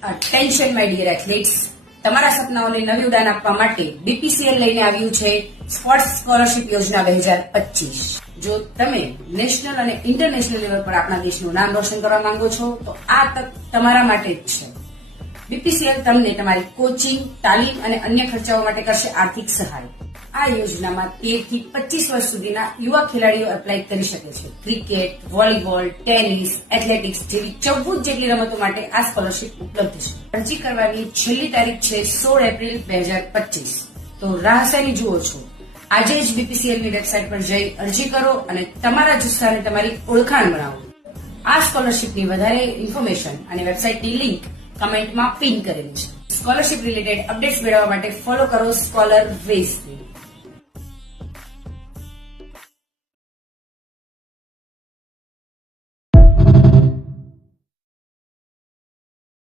Tension my dear athletes, તમારા સપનાઓને નવી ઉડાન આપવા માટે બીપીસીએલ લઈને આવ્યું છે સ્પોર્ટ્સ સ્કોલરશિપ યોજના 2025। જો તમે નેશનલ અને ઇન્ટરનેશનલ લેવલ પર આપણા દેશનું નામ રોશન કરવા માંગો છો તો આ તક તમારા માટે જ છે। બીપીસીએલ તમને તમારી કોચિંગ, તાલીમ અને અન્ય ખર્ચાઓ માટે કરશે આર્થિક સહાય। આ યોજનામાં 13 થી 25 વર્ષ સુધીના યુવા ખેલાડીઓ એપ્લાય કરી શકે છે। ક્રિકેટ, વોલીબોલ, ટેનિસ, એથ્લેટિક્સ જેવી 14 જેટલી રમતો માટે આ સ્કોલરશિપ ઉપલબ્ધ છે। અરજી કરવાની છેલ્લી તારીખ છે 16 એપ્રિલ 2025। તો રાહ શેની જુઓ છો? આજે જ બીપીસીએલ ની વેબસાઇટ પર જઈ અરજી કરો અને તમારા જુસ્સાને તમારી ઓળખાણ બનાવો। આ સ્કોલરશિપની વધારે ઇન્ફોર્મેશન અને વેબસાઇટની લિંક કમેન્ટમાં પિન કરેલી છે। સ્કોલરશિપ રિલેટેડ અપડેટ્સ મેળવવા માટે ફોલો કરો સ્કોલર વેઝને।